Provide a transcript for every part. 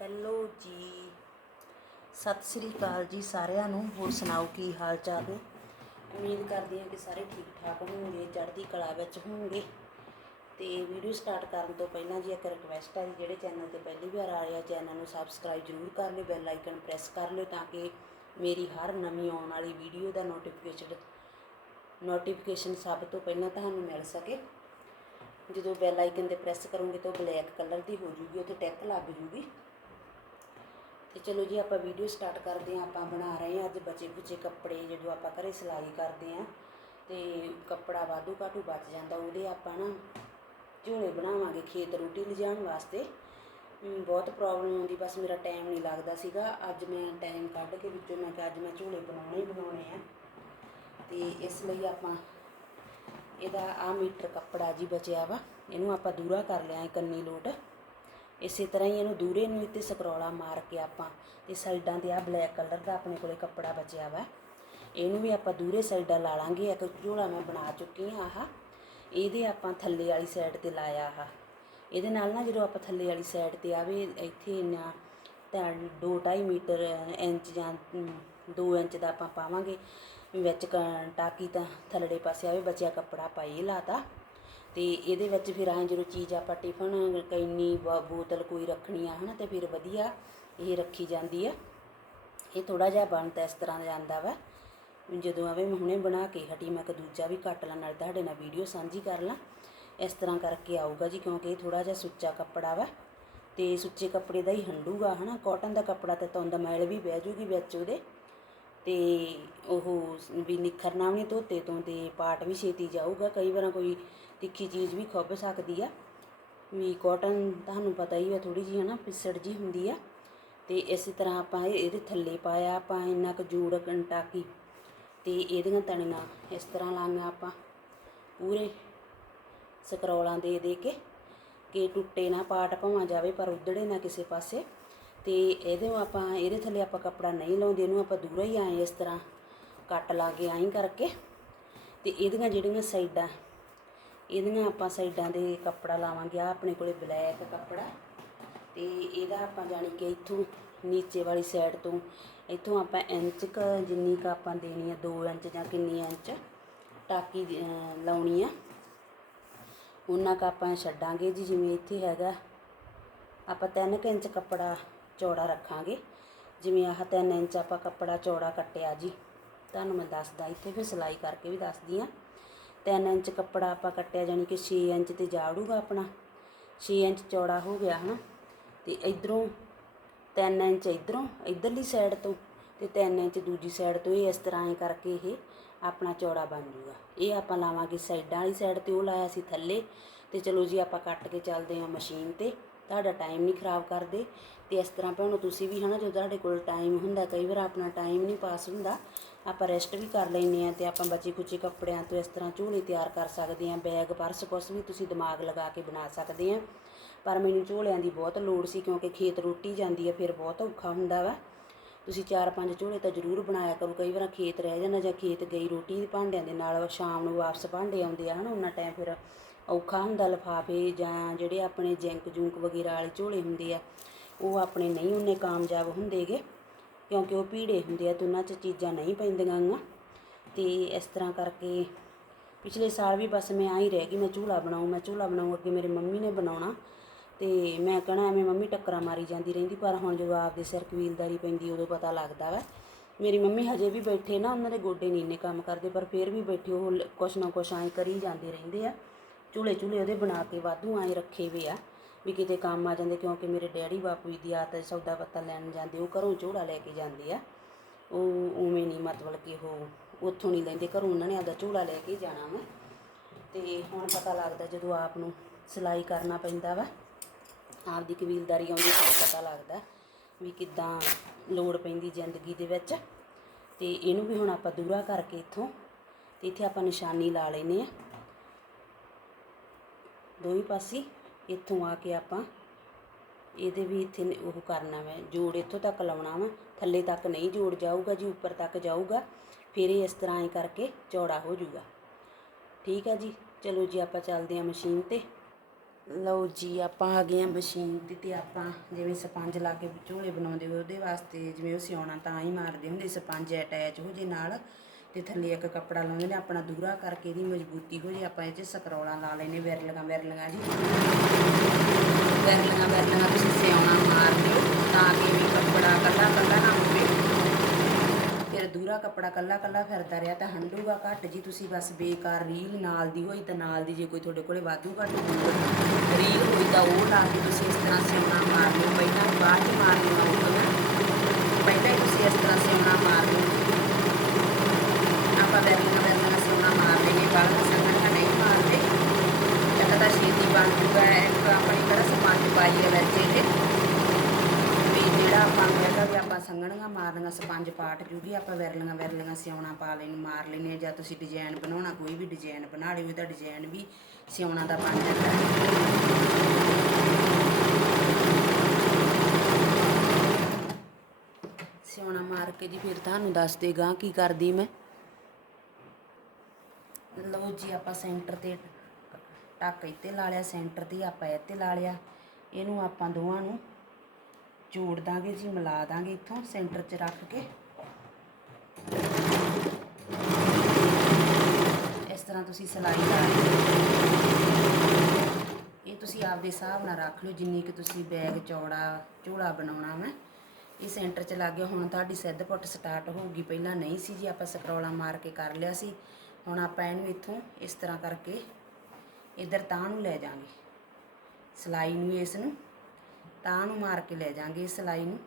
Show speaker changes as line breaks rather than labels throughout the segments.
Hello ਜੀ। ਸਤਿ ਸ੍ਰੀ ਅਕਾਲ ਜੀ ਸਾਰਿਆਂ ਨੂੰ। ਹੋਰ ਸੁਣਾਓ ਕੀ ਹਾਲ ਚਾਲ? ਨੇ ਉਮੀਦ ਕਰਦੀ ਹਾਂ ਕਿ ਸਾਰੇ ਠੀਕ ਠਾਕ ਹੋਣਗੇ ਚੜ੍ਹਦੀ ਕਲਾ ਵਿੱਚ ਹੋਣਗੇ। ਤੇ ਵੀਡੀਓ ਸਟਾਰਟ ਕਰਨ ਤੋਂ ਪਹਿਲਾਂ ਜੀ ਇੱਕ ਰਿਕਵੈਸਟ ਹੈ ਜੀ, ਜਿਹੜੇ ਚੈਨਲ ਤੇ ਪਹਿਲੀ ਵਾਰ ਆ ਰਹੇ ਆ ਚੈਨਲ ਨੂੰ ਸਬਸਕ੍ਰਾਈਬ ਜ਼ਰੂਰ ਕਰ ਲਿਓ ਬੈਲ ਆਈਕਨ ਪ੍ਰੈਸ ਕਰ ਲਿਓ ਤਾਂ ਕਿ ਮੇਰੀ ਹਰ ਨਵੀਂ ਆਉਣ ਵਾਲੀ ਵੀਡੀਓ ਦਾ ਨੋਟੀਫਿਕੇਸ਼ਨ ਨੋਟੀਫਿਕੇਸ਼ਨ ਸਭ ਤੋਂ ਪਹਿਲਾਂ ਤੁਹਾਨੂੰ ਮਿਲ ਸਕੇ। ਜਦੋਂ ਬੈਲ ਆਈਕਨ ਤੇ ਪ੍ਰੈਸ ਕਰੋਗੇ ਤਾਂ ਬਲੈਕ ਕਲਰ ਦੀ ਹੋ ਜੂਗੀ ਉੱਥੇ ਟੈਕ ਲੱਗ ਜੂਗੀ। ਤੇ ਚਲੋ ਜੀ, ਆਪਾਂ ਵੀਡੀਓ ਸਟਾਰਟ ਕਰਦੇ ਹਾਂ, ਆਪਾਂ ਬਣਾ ਰਹੇ ਹਾਂ ਅੱਜ ਬਚੇ ਬੁਚੇ ਕੱਪੜੇ, ਜਦੋਂ ਆਪਾਂ ਘਰੇ ਸਿਲਾਈ ਕਰਦੇ ਹਾਂ ਤੇ ਕੱਪੜਾ ਵਾਧੂ ਘਾਟੂ ਬਚ ਜਾਂਦਾ, ਉਹਦੇ ਆਪਾਂ ਨਾ ਝੋਲੇ ਬਣਾਵਾਂਗੇ ਖੇਤ ਰੋਟੀ ਲਿਜਾਣ ਵਾਸਤੇ। ਬਹੁਤ ਪ੍ਰੋਬਲਮ ਆਉਂਦੀ, ਬਸ ਮੇਰਾ ਟਾਈਮ ਨਹੀਂ ਲੱਗਦਾ ਸੀਗਾ। ਅੱਜ ਮੈਂ ਟਾਈਮ ਕੱਢ ਕੇ ਵਿੱਚੋਂ ਮੈਂ ਕਿਹਾ, ਅੱਜ ਮੈਂ ਝੋਲੇ ਬਣਾਉਣੇ ਹੀ ਬਣਾਉਣੇ ਆ। ਤੇ ਇਸ ਲਈ ਆਪਾਂ ਇਹਦਾ ਆ ਮੀਟਰ ਕੱਪੜਾ ਜੀ ਬਚਿਆ ਵਾ, ਇਹਨੂੰ ਆਪਾਂ ਦੂਰਾ ਕਰ ਲਿਆ ਹੈ ਕੰਨੀ ਲੋਟ। ਇਸੇ ਤਰ੍ਹਾਂ ਹੀ ਇਹਨੂੰ ਦੂਰੇ ਨੂੰ ਇੱਥੇ ਸਕਰੋਲਾ ਮਾਰ ਕੇ ਆਪਾਂ ਤੇ ਸਾਈਡਾਂ ਤੇ ਆ ਬਲੈਕ ਕਲਰ ਦਾ ਆਪਣੇ ਕੋਲੇ ਕੱਪੜਾ ਬਚਿਆ ਵਾ। ਇਹਨੂੰ ਵੀ ਆਪਾਂ ਦੂਰੇ ਸਾਈਡਾਂ ਲਾ ਲਾਂਗੇ। ਇੱਕ ਝੋਲਾ ਮੈਂ ਬਣਾ ਚੁੱਕੀ ਹਾਂ ਆਹ। ਇਹਦੇ ਆਪਾਂ ਥੱਲੇ ਵਾਲੀ ਸਾਈਡ ਤੇ ਲਾਇਆ ਆਹ। ਇਹਦੇ ਨਾਲ ਨਾ ਜਦੋਂ ਆਪਾਂ ਥੱਲੇ ਵਾਲੀ ਸਾਈਡ ਤੇ ਆਵੇ, ਇੱਥੇ ਇੰਨਾ ਤਾਂ 2.5 ਮੀਟਰ ਇੰਚ ਜਾਂ 2 ਇੰਚ ਦਾ ਆਪਾਂ ਪਾਵਾਂਗੇ। ਵਿੱਚ ਕ- ਟਾਕੀ ਤਾਂ ਥੱਲੜੇ ਪਾਸੇ ਆਵੇ, ਬਚਿਆ ਕੱਪੜਾ ਪਾਈ ਲਾਤਾ। ਅਤੇ ਇਹਦੇ ਵਿੱਚ ਫਿਰ ਐਂ ਜਦੋਂ ਚੀਜ਼ ਆਪਾਂ ਟਿਫਨ ਕੈਨੀ ਬ- ਬੋਤਲ ਕੋਈ ਰੱਖਣੀ ਆ ਹੈ ਨਾ ਤੇ ਫਿਰ ਵਧੀਆ ਇਹ ਰੱਖੀ ਜਾਂਦੀ ਆ। ਇਹ ਥੋੜ੍ਹਾ ਜਿਹਾ ਬਣ ਤਾਂ ਇਸ ਤਰ੍ਹਾਂ ਦਾ ਆਉਂਦਾ ਵਾ। ਜਦੋਂ ਆਵੇ ਮੈਂ ਹੁਣੇ ਬਣਾ ਕੇ ਹਟੀ, ਮੈਂ ਕਿ ਦੂਜਾ ਵੀ ਕੱਟ ਲਾਂ, ਨਾਲ ਤੁਹਾਡੇ ਨਾਲ ਵੀਡੀਓ ਸਾਂਝੀ ਕਰ ਲਾਂ। ਇਸ ਤਰ੍ਹਾਂ ਕਰਕੇ ਆਊਗਾ ਜੀ, ਕਿਉਂਕਿ ਇਹ ਥੋੜਾ ਜਿਹਾ ਸੁੱਚਾ ਕੱਪੜਾ ਵਾ। ਤੇ ਸੁੱਚੇ ਕੱਪੜੇ ਦਾ ਹੀ ਹੰਡੂਗਾ, ਹਨਾ ਕਾਟਨ ਦਾ ਕੱਪੜਾ ਤੇ ਤੁੰਦ ਮੈਲ ਵੀ ਬਹਿ ਜੂਗੀ ਵਿੱਚ ਉਹਦੇ। ਅਤੇ ਉਹ ਵੀ ਨਿਖਰਨਾ ਵੀ ਨਹੀਂ ਧੋਤੇ ਤੋਂ ਅਤੇ ਪਾਟ ਵੀ ਛੇਤੀ ਜਾਊਗਾ, ਕਈ ਵਾਰ ਕੋਈ ਤਿੱਖੀ ਚੀਜ਼ ਵੀ ਖੁੱਭ ਸਕਦੀ ਆ। ਵੀ ਕੋਟਨ ਤੁਹਾਨੂੰ ਪਤਾ ਹੀ ਹੈ ਥੋੜ੍ਹੀ ਜਿਹੀ ਹੈ ਨਾ ਪਿਸੜ ਜੀ ਹੁੰਦੀ ਆ। ਅਤੇ ਇਸੇ ਤਰ੍ਹਾਂ ਆਪਾਂ ਇਹ- ਇਹਦੇ ਥੱਲੇ ਪਾਇਆ ਆਪਾਂ ਇੰਨਾ ਕੁ ਜੂੜ ਕੰਟਾਕੀ ਅਤੇ ਇਹਦੀਆਂ ਤਣੀਆਂ ਇਸ ਤਰ੍ਹਾਂ ਲਾਈਆਂ ਆਪਾਂ ਪੂਰੇ ਸਕਰੋਲਾਂ ਦੇ ਦੇ ਕੇ, ਕਿ ਟੁੱਟੇ ਨਾ ਪਾਟ ਭਵਾਂ ਜਾਵੇ ਪਰ ਉਧੜੇ ਨਾ ਕਿਸੇ ਪਾਸੇ। ਤੇ ਇਹਦੇ ਆਪਾਂ, ਇਹਦੇ ਥੱਲੇ ਆਪਾਂ ਕੱਪੜਾ ਨਹੀਂ ਲਾਉਂਦੇ, ਇਹਨੂੰ ਆਪਾਂ ਦੂਰਾ ਹੀ ਆਏ ਇਸ ਤਰ੍ਹਾਂ ਕੱਟ ਲਾ ਕੇ ਆਈ ਕਰਕੇ ਤੇ ਇਹਦੀਆਂ ਜਿਹੜੀਆਂ ਸਾਈਡਾਂ, ਇਹਦੀਆਂ ਆਪਾਂ ਸਾਈਡਾਂ ਦੇ ਕੱਪੜਾ ਲਾਵਾਂਗੇ ਆ ਆਪਣੇ ਕੋਲੇ ਬਲੈਕ ਕੱਪੜਾ ਤੇ ਇਹਦਾ ਆਪਾਂ ਜਾਣੀ ਕਿ ਇੱਥੋਂ ਨੀਚੇ ਵਾਲੀ ਸਾਈਡ ਤੋਂ, ਇੱਥੋਂ ਆਪਾਂ ਇੰਚ ਕ ਜਿੰਨੀ ਕ ਆਪਾਂ ਦੇਣੀ ਆ 2 ਇੰਚ ਜਾਂ ਕਿੰਨੀ ਇੰਚ ਟਾਕੀ ਲਾਉਣੀ ਆ। ਉਹਨਾਂ ਕ ਆਪਾਂ ਛੱਡਾਂਗੇ ਜੀ, ਜਿਵੇਂ ਇੱਥੇ ਹੈਗਾ, ਆਪਾਂ 3 ਇੰਚ ਕੱਪੜਾ ਚੌੜਾ ਰੱਖਾਂਗੇ। ਜਿਵੇਂ ਆਹ 3 ਇੰਚ ਆਪਾਂ ਕੱਪੜਾ ਚੌੜਾ ਕੱਟਿਆ ਜੀ। ਤੁਹਾਨੂੰ ਮੈਂ ਦੱਸਦਾ, ਇੱਥੇ ਫਿਰ ਸਿਲਾਈ ਕਰਕੇ ਵੀ ਦੱਸਦੀ ਆ 3 ਇੰਚ ਕੱਪੜਾ ਆਪਾਂ ਕੱਟਿਆ ਜਾਨੀ ਕਿ 6 ਇੰਚ ਤੇ ਜਾੜੂਗਾ ਆਪਣਾ। 6 ਇੰਚ ਚੌੜਾ ਹੋ ਗਿਆ, ਹਨਾ? ਤੇ ਇਧਰੋਂ 3 ਇੰਚ ਇਧਰੋਂ, ਇਧਰਲੀ ਸਾਈਡ ਤੋਂ ਤੇ 3 ਇੰਚ ਦੂਜੀ ਸਾਈਡ ਤੋਂ ਇਹ ਇਸ ਤਰ੍ਹਾਂ ਹੀ ਕਰਕੇ ਇਹ ਆਪਣਾ ਚੌੜਾ ਬਣ ਜੂਗਾ। ਇਹ ਆਪਾਂ ਲਾਵਾਂਗੇ ਸਾਈਡਾਂ ਵਾਲੀ ਸਾਈਡ ਤੇ, ਉਹ ਲਾਇਆ ਸੀ ਥੱਲੇ। ਤੇ ਚਲੋ ਜੀ ਆਪਾਂ ਕੱਟ ਕੇ ਚੱਲਦੇ ਹਾਂ ਮਸ਼ੀਨ ਤੇ। ਤੁਹਾਡਾ ਟਾਈਮ ਨਹੀਂ ਖਰਾਬ ਕਰਦੇ। ਤੇ ਇਸ ਤਰ੍ਹਾਂ ਭੈਣੋ, ਤੁਸੀਂ ਵੀ ਹਨਾ, ਜਦੋਂ ਤੁਹਾਡੇ ਕੋਲ ਟਾਈਮ ਹੁੰਦਾ, ਕਈ ਵਾਰ ਆਪਣਾ ਟਾਈਮ ਨਹੀਂ ਪਾਸ ਹੁੰਦਾ, ਆਪਾਂ ਰੈਸਟ ਵੀ ਕਰ ਲੈਂਦੇ ਆ ਤੇ ਆਪਾਂ ਬਚੇ ਕੁਚੇ ਕੱਪੜਿਆਂ ਤੋਂ ਇਸ ਤਰ੍ਹਾਂ ਝੋਲੇ ਤਿਆਰ ਕਰ ਸਕਦੇ ਆ ਬੈਗ ਪਰਸ ਕੁਛ ਵੀ ਤੁਸੀਂ ਦਿਮਾਗ ਲਗਾ ਕੇ ਬਣਾ ਸਕਦੇ ਆ ਪਰ ਮੈਨੂੰ ਝੋਲਿਆਂ ਦੀ ਬਹੁਤ ਲੋੜ ਸੀ, ਕਿਉਂਕਿ ਖੇਤ ਰੋਟੀ ਜਾਂਦੀ ਆ ਫਿਰ ਬਹੁਤ ਔਖਾ ਹੁੰਦਾ ਵਾ। ਤੁਸੀਂ ਚਾਰ ਪੰਜ ਝੋਲੇ ਤਾਂ ਜ਼ਰੂਰ ਬਣਾਇਆ ਕਰੋ, ਕਈ ਵਾਰ ਖੇਤ ਰਹਿ ਜਾਂਦਾ ਜਾਂ ਖੇਤ ਗਈ ਰੋਟੀ ਦੇ ਭਾਂਡਿਆਂ ਦੇ ਨਾਲ, ਸ਼ਾਮ ਨੂੰ ਵਾਪਸ ਭਾਂਡੇ ਆਉਂਦੇ ਆ, ਹਨਾ, ਉਹਨਾਂ ਟਾਈਮ ਫਿਰ ਔਖਾ ਹੁੰਦਾ ਲਿਫਾਫੇ ਜਾਂ ਜਿਹੜੇ ਆਪਣੇ ਜਿੰਕ ਜੂੰਕ ਵਗੈਰਾ ਵਾਲੇ ਝੋਲੇ ਹੁੰਦੇ ਆ, ਉਹ ਆਪਣੇ ਨਹੀਂ ਉਹਨੇ ਕਾਮਯਾਬ ਹੁੰਦੇਗੇ ਕਿਉਂਕਿ ਉਹ ਭੀੜੇ ਹੁੰਦੇ ਆ ਤੇ ਉਹਨਾਂ 'ਚ ਚੀਜ਼ਾਂ ਨਹੀਂ ਪੈਂਦੀਆਂ ਗੀਆਂ। ਤੇ ਇਸ ਤਰ੍ਹਾਂ ਕਰਕੇ ਪਿਛਲੇ ਸਾਲ ਵੀ ਬਸ ਮੈਂ ਆਈ ਰਹਿ ਗਈ, ਮੈਂ ਝੂਲਾ ਬਣਾਉਂ, ਮੈਂ ਝੂਲਾ ਬਣਾਉ ਅੱਗੇ ਮੇਰੇ ਮੰਮੀ ਨੇ ਬਣਾਉਣਾ। ਤੇ ਮੈਂ ਕਹਣਾ ਐਵੇਂ ਮੰਮੀ ਟੱਕਰਾਂ ਮਾਰੀ ਜਾਂਦੀ ਰਹਿੰਦੀ, ਪਰ ਹੁਣ ਜਦੋਂ ਆਪਦੇ ਸਿਰ ਕਬੀਲਦਾਰੀ ਪੈਂਦੀ ਉਦੋਂ ਪਤਾ ਲੱਗਦਾ ਵਾ। ਮੇਰੀ ਮੰਮੀ ਹਜੇ ਵੀ ਬੈਠੇ ਨਾ, ਉਹਨਾਂ ਦੇ ਗੋਡੇ ਨਹੀਂ ਇੰਨੇ ਕੰਮ ਕਰਦੇ, ਪਰ ਫਿਰ ਵੀ ਬੈਠੇ, ਉਹ ਕੁਛ ਨਾ ਕੁਛ ਐਂ ਕਰੀ ਜਾਂਦੇ ਰਹਿੰਦੇ ਆ। ਝੂਲੇ ਝੂਲੇ ਉਹਦੇ ਬਣਾ ਕੇ ਵਾਧੂ ਆਏ ਰੱਖੇ ਵੇ ਆ ਵੀ ਕਿਤੇ ਕੰਮ ਆ ਜਾਂਦੇ ਕਿਉਂਕਿ ਮੇਰੇ ਡੈਡੀ ਬਾਪੂ ਜੀ ਦੀ ਆਦਤ ਸੌਦਾ ਪੱਤਾ ਲੈਣ ਜਾਂਦੇ, ਉਹ ਘਰੋਂ ਝੋਲਾ ਲੈ ਕੇ ਜਾਂਦੇ ਆ। ਉਹ ਉਵੇਂ ਨਹੀਂ ਮਤਲਬ ਕਿ ਉਹ ਉੱਥੋਂ ਨਹੀਂ ਲੈਂਦੇ, ਘਰੋਂ ਉਹਨਾਂ ਨੇ ਆਪਦਾ ਝੋਲਾ ਲੈ ਕੇ ਜਾਣਾ ਵਾ। ਤੇ ਹੁਣ ਪਤਾ ਲੱਗਦਾ ਜਦੋਂ ਆਪ ਨੂੰ ਸਿਲਾਈ ਕਰਨਾ ਪੈਂਦਾ ਵਾ, ਆਪਦੀ ਕਬੀਲਦਾਰੀ ਆਉਂਦੀ ਤਾਂ ਪਤਾ ਲੱਗਦਾ ਵੀ ਕਿੱਦਾਂ ਲੋੜ ਪੈਂਦੀ ਜ਼ਿੰਦਗੀ ਦੇ ਵਿੱਚ। ਤੇ ਇਹਨੂੰ ਵੀ ਹੁਣ ਆਪਾਂ ਦੂਰਾ ਕਰਕੇ ਇੱਥੋਂ, ਤੇ ਇੱਥੇ ਆਪਾਂ ਨਿਸ਼ਾਨੀ ਲਾ ਲੈਨੇ ਆ। ਦੋਈ ਪਾਸੇ ਇੱਥੋਂ ਆ ਕੇ ਆਪਾਂ ਇਹਦੇ ਵੀ ਇੱਥੇ ਉਹ ਕਰਨਾ ਵਾ, ਜੋੜ ਇੱਥੋਂ ਤੱਕ ਲਾਉਣਾ ਵਾ, ਥੱਲੇ ਤੱਕ ਨਹੀਂ ਜੋੜ ਜਾਊਗਾ ਜੀ, ਉੱਪਰ ਤੱਕ ਜਾਊਗਾ, ਫਿਰ ਇਹ ਇਸ ਤਰ੍ਹਾਂ ਹੀ ਕਰਕੇ ਚੌੜਾ ਹੋ ਜਾਊਗਾ। ਠੀਕ ਹੈ ਜੀ, ਚਲੋ ਜੀ ਆਪਾਂ ਚੱਲਦੇ ਹਾਂ ਮਸ਼ੀਨ ਤੇ। ਲਓ ਜੀ, ਆਪਾਂ ਆ ਗਏ ਆ ਮਸ਼ੀਨ ਤੇ ਤੇ ਆਪਾਂ ਜਿਵੇਂ ਸਪੰਜ ਲਾ ਕੇ ਝੋਲੇ ਬਣਾਉਂਦੇ ਹੋ ਉਹਦੇ ਵਾਸਤੇ ਜਿਵੇਂ ਉਹ ਸਿਉਣਾ ਤਾਂ ਹੀ ਮਾਰਦੇ ਹੁੰਦੇ, ਸਪੰਜ ਅਟੈਚ ਹੋ ਜੇ ਨਾਲ। ਤੇ ਥੱਲੇ ਇੱਕ ਕੱਪੜਾ ਲਾਉਂਦੇ ਨੇ, ਆਪਣਾ ਦੂਰਾ ਕਰਕੇ ਇਹਦੀ ਮਜ਼ਬੂਤੀ ਹੋ ਜੇ, ਆਪਾਂ ਇਹ 'ਚ ਸਕਰੋਲਾਂ ਲਾ ਲੈਨੇ ਵਿਰਲੀਆਂ ਵਿਰਲੀਆਂ ਜੀ। ਵਿਰਲੀਆਂ ਵਿਰਲੀਆਂ ਤੁਸੀਂ ਸਿਉਣਾ ਮਾਰ ਦਿਓ, ਤਾਂ ਕਿ ਵੀ ਕੱਪੜਾ ਕੱਲਾ ਕੱਲਾ ਨਾ ਹੋਵੇ। ਫਿਰ ਦੂਰਾ ਕੱਪੜਾ ਕੱਲਾ ਕੱਲਾ ਫਿਰਦਾ ਰਿਹਾ, ਤਾਂ ਹੰਡੂਗਾ ਘੱਟ ਜੀ, ਤੁਸੀਂ ਬਸ ਬੇਕਾਰ ਰੀਲ ਨਾਲ ਦੀ ਹੋਈ, ਤਾਂ ਨਾਲ ਦੀ ਜੇ ਕੋਈ ਤੁਹਾਡੇ ਕੋਲੇ ਵਾਧੂ ਘੱਟ ਹੋਊਗਾ, ਰੀਲ ਹੋਈ ਤਾਂ ਉਹ ਲਾ ਕੇ ਤੁਸੀਂ ਇਸ ਤਰ੍ਹਾਂ ਸਿਉਣਾ ਮਾਰ ਲਿਓ ਪਹਿਲਾਂ ਬਾਅਦ ਚ ਮਾਰ ਲਿਓ ਪਹਿਲਾਂ ਹੀ ਤੁਸੀਂ ਇਸ ਤਰ੍ਹਾਂ ਸਿਉਣਾ ਮਾਰ ਲਿਓ ਆਪਾਂ ਬੈਰੀਆਂ ਬੈਰੀਆਂ ਸਿਉਣਾ ਮਾਰ ਲਈਏ ਬਾਅਦ ਵਿੱਚ ਸੰਗਠਨ ਨਹੀਂ ਮਾਰਦੇ ਇੱਕ ਤਾਂ ਛੇਤੀ ਬਣ ਜੂਗਾ ਇੱਕ ਆਪਣੀ ਕਿਹੜਾ ਸਪੰਜ ਪਾਈ ਹੈ ਵਿੱਚ ਇਹਦੇ ਵੀ ਜਿਹੜਾ ਆਪਾਂ ਨੂੰ ਹੈਗਾ ਵੀ ਆਪਾਂ ਸੰਗਣੀਆਂ ਸਪੰਜ ਪਾਟ ਜੂਗੀ ਆਪਾਂ ਵਿਰਲੀਆਂ ਵਿਰਲੀਆਂ ਸਿਉਣਾ ਪਾ ਲੈਣ, ਮਾਰ ਲੈਣੇ ਜਾਂ ਤੁਸੀਂ ਡਿਜ਼ਾਈਨ ਬਣਾਉਣਾ, ਕੋਈ ਵੀ ਡਿਜ਼ਾਈਨ ਬਣਾ ਲਿਓ, ਇਹਦਾ ਡਿਜ਼ਾਈਨ ਵੀ ਸਿਉਣਾ ਦਾ ਬਣ ਜਾਂਦਾ। ਸਿਉਣਾ ਮਾਰ ਕੇ ਜੀ ਫਿਰ ਤੁਹਾਨੂੰ ਦੱਸ ਦੇਗਾ ਕੀ ਕਰਦੀ ਮੈਂ। ਲਓ ਜੀ ਆਪਾਂ ਸੈਂਟਰ ਤੇ ਟੱਕ ਇੱਥੇ ਲਾ ਲਿਆ ਸੈਂਟਰ ਤੇ ਆਪਾਂ ਇੱਥੇ ਲਾ ਲਿਆ। ਇਹਨੂੰ ਆਪਾਂ ਦੋਵਾਂ ਨੂੰ ਜੋੜ ਦਾਂਗੇ ਜੀ, ਮਿਲਾ ਦਾਂਗੇ ਇੱਥੋਂ, ਸੈਂਟਰ 'ਚ ਰੱਖ ਕੇ। ਇਸ ਤਰ੍ਹਾਂ ਤੁਸੀਂ ਸਿਲਾਈ ਲਾ ਇਹ ਤੁਸੀਂ ਆਪਦੇ ਹਿਸਾਬ ਨਾਲ ਰੱਖ ਲਿਓ, ਜਿੰਨੀ ਕਿ ਤੁਸੀਂ ਬੈਗ ਚੌੜਾ, ਝੋਲਾ ਬਣਾਉਣਾ ਮੈਂ ਇਹ ਸੈਂਟਰ 'ਚ ਲੱਗ ਗਿਆ, ਹੁਣ ਤੁਹਾਡੀ ਸਿੱਧ ਪੁੱਟ ਸਟਾਰਟ ਹੋਊਗੀ। ਪਹਿਲਾਂ ਨਹੀਂ ਸੀ ਜੀ, ਆਪਾਂ ਸਕਰੋਲਾਂ ਮਾਰ ਕੇ ਕਰ ਲਿਆ ਸੀ। ਹੁਣ ਆਪਾਂ ਇਹਨੂੰ ਇੱਥੋਂ ਇਸ ਤਰ੍ਹਾਂ ਕਰਕੇ ਇਧਰ ਤਾਂ ਨੂੰ ਲੈ ਜਾਾਂਗੇ ਸਲਾਈ ਨੂੰ ਇਸ ਨੂੰ ਤਾਂ ਨੂੰ ਮਾਰ ਕੇ ਲੈ ਜਾਾਂਗੇ ਇਸ ਸਲਾਈ ਨੂੰ।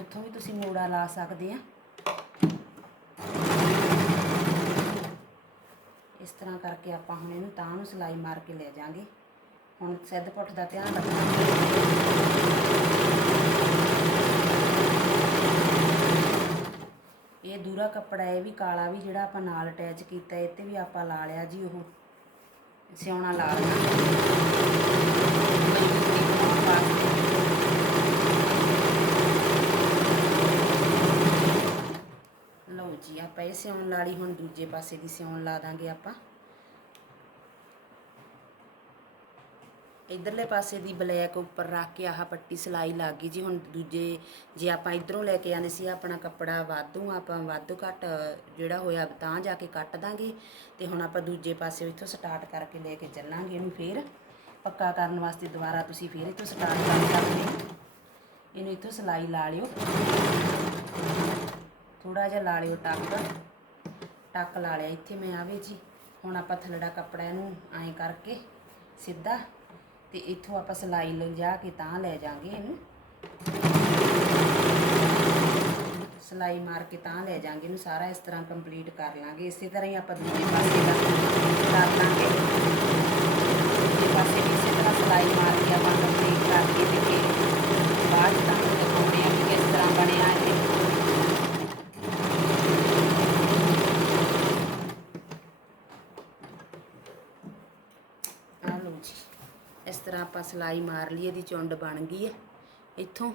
ਉੱਥੋਂ ਵੀ ਤੁਸੀਂ ਮੋੜਾ ਲਾ ਸਕਦੇ ਆ। ਇਸ ਤਰ੍ਹਾਂ ਕਰਕੇ ਆਪਾਂ ਹੁਣ ਇਹਨੂੰ ਤਾਂ ਨੂੰ ਸਲਾਈ ਮਾਰ ਕੇ ਲੈ ਜਾਾਂਗੇ। ਹੁਣ ਸਿੱਧ ਪੁੱਠ ਦਾ ਧਿਆਨ ਰੱਖਣਾ। ਇਹ ਕੱਪੜਾ ਇਹ ਵੀ ਕਾਲਾ ਵੀ ਜਿਹੜਾ ਆਪਾਂ ਨਾਲ ਅਟੈਚ ਕੀਤਾ, ਇਹ ਤੇ ਵੀ ਆਪਾਂ ਲਾ ਲਿਆ ਜੀ ਉਹ। ਸਿਉਣਾ ਲਾ ਲਿਆ। ਲਓ ਜੀ, ਆਪਾਂ ਇਹ ਸਿਉਣ ਲਾ ਲਈ ਹੁਣ ਦੂਜੇ ਪਾਸੇ ਦੀ ਸਿਉਣ ਲਾ ਦਾਂਗੇ ਆਪਾਂ। ਇਧਰਲੇ ਪਾਸੇ ਦੀ ਬਲੈਕ ਉੱਪਰ ਰੱਖ ਕੇ ਆਹ ਪੱਟੀ ਸਿਲਾਈ ਲੱਗ ਗਈ ਜੀ। ਹੁਣ ਦੂਜੇ ਜੇ ਆਪਾਂ ਇਧਰੋਂ ਲੈ ਕੇ ਆਂਦੇ ਸੀ, ਆਪਣਾ ਕੱਪੜਾ ਵਾਧੂ, ਆਪਾਂ ਵਾਧੂ ਘੱਟ ਜਿਹੜਾ ਹੋਇਆ ਤਾਂ ਜਾ ਕੇ ਕੱਟ ਦਾਂਗੇ। ਤੇ ਹੁਣ ਆਪਾਂ ਦੂਜੇ ਪਾਸੇ ਇੱਥੋਂ ਸਟਾਰਟ ਕਰਕੇ ਲੈ ਕੇ ਚੱਲਾਂਗੇ ਇਹਨੂੰ ਫੇਰ। ਪੱਕਾ ਕਰਨ ਵਾਸਤੇ ਦੁਬਾਰਾ ਤੁਸੀਂ ਫੇਰ ਇੱਥੋਂ ਸਟਾਰਟ ਕਰ ਸਕਦੇ ਹੋ। ਇਹਨੂੰ ਇੱਥੋਂ ਸਿਲਾਈ ਲਾ ਲਿਓ। ਥੋੜਾ ਜਿਹਾ ਲਾ ਲਿਓ ਟੱਕ। ਟੱਕ ਲਾ ਲਿਆ। ਇੱਥੇ ਮੈਂ ਆਵੇ ਜੀ, ਹੁਣ ਆਪਾਂ ਥੱਲੜਾ ਕੱਪੜਾ ਇਹਨੂੰ ਐਂ ਕਰਕੇ ਸਿੱਧਾ ਤੇ ਇੱਥੋਂ ਆਪਾਂ ਸਿਲਾਈ ਲਿਜਾ ਕੇ ਤਾਂ ਲੈ ਜਾਾਂਗੇ ਇਹਨੂੰ। ਸਿਲਾਈ ਮਾਰ ਕੇ ਤਾਂ ਲੈ ਜਾਾਂਗੇ ਇਹਨੂੰ, ਸਾਰਾ ਇਸ ਤਰ੍ਹਾਂ ਕੰਪਲੀਟ ਕਰ ਲਾਂਗੇ। ਇਸੇ ਤਰ੍ਹਾਂ ਹੀ ਆਪਾਂ ਦੂਜੇ ਪਾਸੇ ਦਾ ਕਰ ਲਾਂਗੇ। ਦੂਜੇ ਪਾਸੇ ਵੀ ਇਸੇ ਤਰ੍ਹਾਂ ਸਿਲਾਈ ਮਾਰ ਕੇ ਆਪਾਂ ਕੰਪਲੀਟ ਕਰਕੇ ਤੇ ਫਿਰ ਬਾਅਦ 'ਚ ਤੁਹਾਨੂੰ ਦਿਖਾਉਂਦੇ ਹਾਂ ਕਿ ਕਿਸ ਤਰ੍ਹਾਂ ਬਣਿਆ ਇਹ ਆ ਲਓ ਜੀ ਇਸ ਤਰ੍ਹਾਂ ਆਪਾਂ ਸਿਲਾਈ ਮਾਰ ਲਈ, ਇਹਦੀ ਚੁੰਡ ਬਣ ਗਈ ਹੈ ਇੱਥੋਂ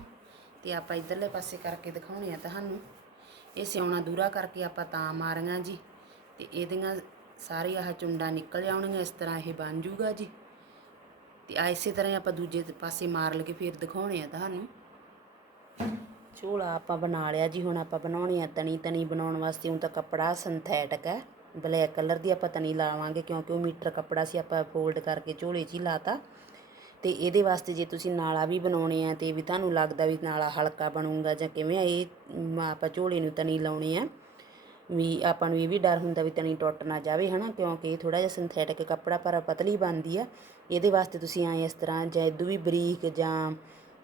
ਤੇ ਆਪਾਂ ਇਧਰਲੇ ਪਾਸੇ ਕਰਕੇ ਦਿਖਾਉਣੇ ਆ ਤੁਹਾਨੂੰ। ਇਹ ਸਿਉਣਾ ਦੂਰਾ ਕਰਕੇ ਆਪਾਂ ਤਾਂ ਮਾਰੀਆਂ ਜੀ ਤੇ ਇਹਦੀਆਂ ਸਾਰੇ ਆਹ ਚੁੰਡਾਂ ਨਿਕਲ ਆਉਣਗੀਆਂ ਇਸ ਤਰ੍ਹਾਂ ਇਹ ਬਣ ਜੂਗਾ ਜੀ। ਤੇ ਆ ਇਸੇ ਤਰ੍ਹਾਂ ਹੀ ਆਪਾਂ ਦੂਜੇ ਪਾਸੇ ਮਾਰ ਲਗੇ ਫਿਰ ਦਿਖਾਉਣੇ ਆ ਤੁਹਾਨੂੰ। ਝੋਲਾ ਆਪਾਂ ਬਣਾ ਲਿਆ ਜੀ, ਹੁਣ ਆਪਾਂ ਬਣਾਉਣੀ ਆ ਤਣੀ ਤਣੀ ਬਣਾਉਣ ਵਾਸਤੇ। ਹੁਣ ਤਾਂ ਕੱਪੜਾ ਸਿੰਥੈਟਿਕ ਹੈ ਬਲੈਕ ਕਲਰ ਦੀ ਆਪਾਂ ਤਣੀ ਲਾਵਾਂਗੇ, ਕਿਉਂਕਿ ਉਹ ਮੀਟਰ ਕੱਪੜਾ ਸੀ, ਆਪਾਂ ਫੋਲਡ ਕਰਕੇ ਝੋਲੇ 'ਚ ਹੀ ਲਾਤਾ। ਤੇ ਇਹਦੇ ਵਾਸਤੇ ਜੇ ਤੁਸੀਂ ਨਾਲਾ ਵੀ ਬਣਾਉਣੇ ਆ ਤੇ ਵੀ ਤੁਹਾਨੂੰ ਲੱਗਦਾ ਵੀ ਨਾਲਾ ਹਲਕਾ ਬਣੂਗਾ ਜਾਂ ਕਿਵੇਂ ਇਹ ਮ, ਆਪਾਂ ਝੋਲੇ ਨੂੰ ਤਣੀ ਲਾਉਣੇ ਆ। ਵੀ ਆਪਾਂ ਨੂੰ ਇਹ ਵੀ ਡਰ ਹੁੰਦਾ ਵੀ ਤਣੀ ਟੁੱਟ ਨਾ ਜਾਵੇ ਹਨਾ? ਕਿਉਂਕਿ ਇਹ ਥੋੜਾ ਜਿਹਾ ਸਿੰਥੈਟਿਕ ਕੱਪੜਾ ਪਰ ਪਤਲੀ ਬਣਦੀ ਆ। ਇਹਦੇ ਵਾਸਤੇ ਤੁਸੀਂ ਐਂ ਇਸ ਤਰ੍ਹਾਂ ਜਾਂ ਇਦੋਂ ਵੀ ਬਰੀਕ ਜਾਂ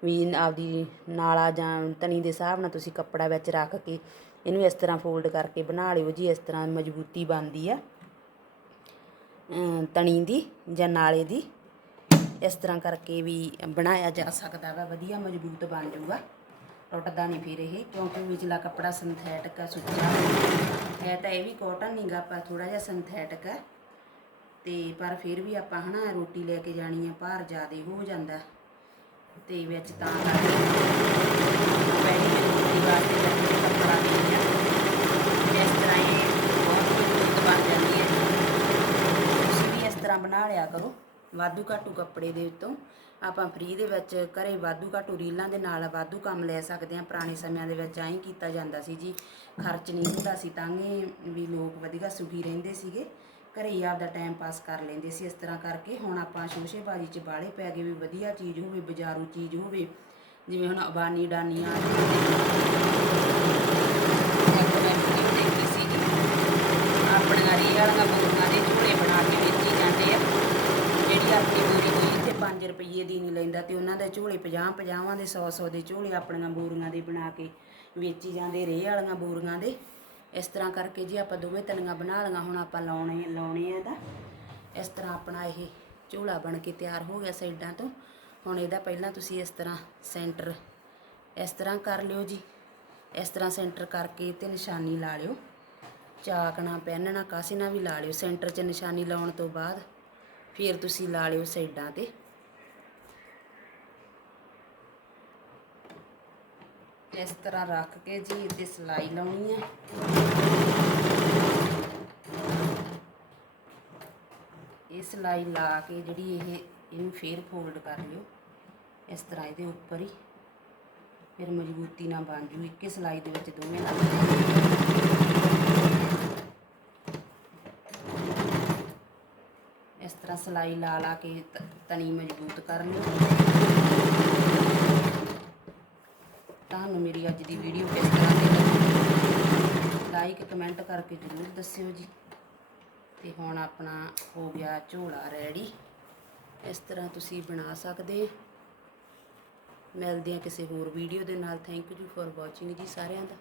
ਵੀ ਆਪਦੀ ਨਾਲਾ ਜਾਂ ਤਣੀ ਦੇ ਹਿਸਾਬ ਨਾਲ ਤੁਸੀਂ ਕੱਪੜਾ ਵਿੱਚ ਰੱਖ ਕੇ ਇਹਨੂੰ ਇਸ ਤਰ੍ਹਾਂ ਫੋਲਡ ਕਰਕੇ ਬਣਾ ਲਿਓ ਜੀ ਇਸ ਤਰ੍ਹਾਂ ਮਜ਼ਬੂਤੀ ਬਣਦੀ ਆ। ਅਮ ਤਣੀ ਦੀ ਜਾਂ ਨਾਲੇ ਦੀ। इस तरह करके भी बनाया जा सकता वा वजिया मज़बूत बन जूगा टुटदा नहीं फिर ये, क्योंकि विचला कपड़ा संथैटिक है सुचा है। तो यह भी कॉटन नहीं गा, पर थोड़ा जहा सिंथैटिक है। तो पर फिर भी आप है ना, रोटी लेके जानी है, भार ज़्यादा हो जाता तो बच्चे है। इस तरह बना लिया करो। ਵਾਧੂ ਘਾਟੂ ਕੱਪੜੇ ਦੇ ਉੱਤੋਂ ਆਪਾਂ ਫ੍ਰੀ ਦੇ ਵਿੱਚ ਘਰੇ ਵਾਧੂ ਘਾਟੂ ਰੀਲਾਂ ਦੇ ਨਾਲ ਵਾਧੂ ਕੰਮ ਲੈ ਸਕਦੇ ਹਾਂ। ਪੁਰਾਣੇ ਸਮਿਆਂ ਦੇ ਵਿੱਚ ਐਂ ਕੀਤਾ ਜਾਂਦਾ ਸੀ ਜੀ, ਖਰਚ ਨਹੀਂ ਹੁੰਦਾ ਸੀ ਤਾਂ ਵੀ ਲੋਕ ਵਧੀਆ ਸੁਖੀ ਰਹਿੰਦੇ ਸੀਗੇ। ਘਰੇ ਹੀ ਆਪਦਾ ਟਾਈਮ ਪਾਸ ਕਰ ਲੈਂਦੇ ਸੀ। ਇਸ ਤਰ੍ਹਾਂ ਕਰਕੇ ਹੁਣ ਆਪਾਂ ਸ਼ੋਸ਼ੇਬਾਜ਼ੀ 'ਚ ਬਾਲੇ ਪੈ ਗਏ ਵੀ ਵਧੀਆ ਚੀਜ਼ ਹੋਵੇ, ਬਾਜ਼ਾਰੂ ਚੀਜ਼ ਹੋਵੇ, ਜਿਵੇਂ ਹੁਣ ਅਬਾਨੀ ਡਾਨੀਆਂ ਆਪਣੀਆਂ ਰੀ ਵਾਲੀਆਂ ਝੋਲੇ ਬਣਾ ਕੇ ਵੇਚੀ ਜਾਂਦੇ ਆ ਜਿਹੜੀ ਆਪਣੀ ਬੋਰੀ ਕੋਈ ਇੱਥੇ 5 ਰੁਪਏ ਦੀ ਨਹੀਂ ਲੈਂਦਾ ਤੇ ਉਹਨਾਂ ਦੇ ਝੋਲੇ 50 50 ਦੇ 100 100 ਦੇ ਝੋਲੇ ਆਪਣੀਆਂ ਬੋਰੀਆਂ ਦੇ ਬਣਾ ਕੇ ਵੇਚੀ ਜਾਂਦੇ, ਰੇਹ ਵਾਲੀਆਂ ਬੋਰੀਆਂ ਦੇ। ਇਸ ਤਰ੍ਹਾਂ ਕਰਕੇ ਜੀ ਆਪਾਂ ਦੋਵੇਂ ਤਲੀਆਂ ਬਣਾ ਲਈਆਂ, ਹੁਣ ਆਪਾਂ ਲਾਉਣੇ ਲਾਉਣੇ ਆ ਇਹਦਾ। ਇਸ ਤਰ੍ਹਾਂ ਆਪਣਾ ਇਹ ਝੋਲਾ ਬਣ ਕੇ ਤਿਆਰ ਹੋ ਗਿਆ ਸਾਈਡਾਂ ਤੋਂ। ਹੁਣ ਇਹਦਾ ਪਹਿਲਾਂ ਤੁਸੀਂ ਇਸ ਤਰ੍ਹਾਂ ਸੈਂਟਰ ਇਸ ਤਰ੍ਹਾਂ ਕਰ ਲਿਓ ਜੀ। ਇਸ ਤਰ੍ਹਾਂ ਸੈਂਟਰ ਕਰਕੇ ਤੇ ਨਿਸ਼ਾਨੀ ਲਾ ਲਿਓ। ਚਾਕਣਾ ਨਾਲ ਪੈਨ ਕਾਸੇ ਨਾਲ ਵੀ ਲਾ ਲਿਓ। ਸੈਂਟਰ 'ਚ ਨਿਸ਼ਾਨੀ ਲਾਉਣ ਤੋਂ ਬਾਅਦ ਫਿਰ ਤੁਸੀਂ ਲਾ ਲਿਓ ਸਾਈਡਾਂ ਤੇ। ਇਸ ਤਰ੍ਹਾਂ ਰੱਖ ਕੇ ਜੀ ਇਹਦੇ ਸਲਾਈ ਲਾਉਣੀ ਹੈ ਇਹ ਸਲਾਈ ਲਾ ਕੇ ਜਿਹੜੀ ਇਹ, ਇਹਨੂੰ ਫੇਰ ਫੋਲਡ ਕਰ ਲਿਓ। ਇਸ ਤਰ੍ਹਾਂ ਇਹਦੇ ਉੱਪਰ ਹੀ। ਫਿਰ ਮਜ਼ਬੂਤੀ ਨਾਲ ਬਣ ਜੂ ਇੱਕੇ ਸਲਾਈ ਦੇ ਵਿੱਚ ਦੋਵੇਂ ਲੱਗ ਇਸ ਤਰ੍ਹਾਂ ਸਲਾਈ ਲਾ ਲਾ ਕੇ ਤ- ਤਣੀ ਮਜ਼ਬੂਤ ਕਰ ਲਿਓ ਤੁਹਾਨੂੰ ਮੇਰੀ ਅੱਜ ਦੀ ਵੀਡੀਓ ਕਿਸ ਤਰ੍ਹਾਂ ਦੀ ਲੱਗੀ ਲਾਈਕ ਕਮੈਂਟ ਜ਼ਰੂਰ ਦੱਸਿਓ ਜੀ। ਤੇ ਹੁਣ ਆਪਣਾ ਹੋ ਗਿਆ ਝੋਲਾ ਰੈਡੀ ਇਸ ਤਰ੍ਹਾਂ ਤੁਸੀਂ ਬਣਾ ਸਕਦੇ ਮਿਲਦੇ ਹਾਂ ਕਿਸੇ ਹੋਰ ਵੀਡੀਓ ਦੇ ਨਾਲ। ਥੈਂਕ ਯੂ ਫॉर ਵਾਚਿੰਗ ਜੀ ਸਾਰਿਆਂ ਦਾ।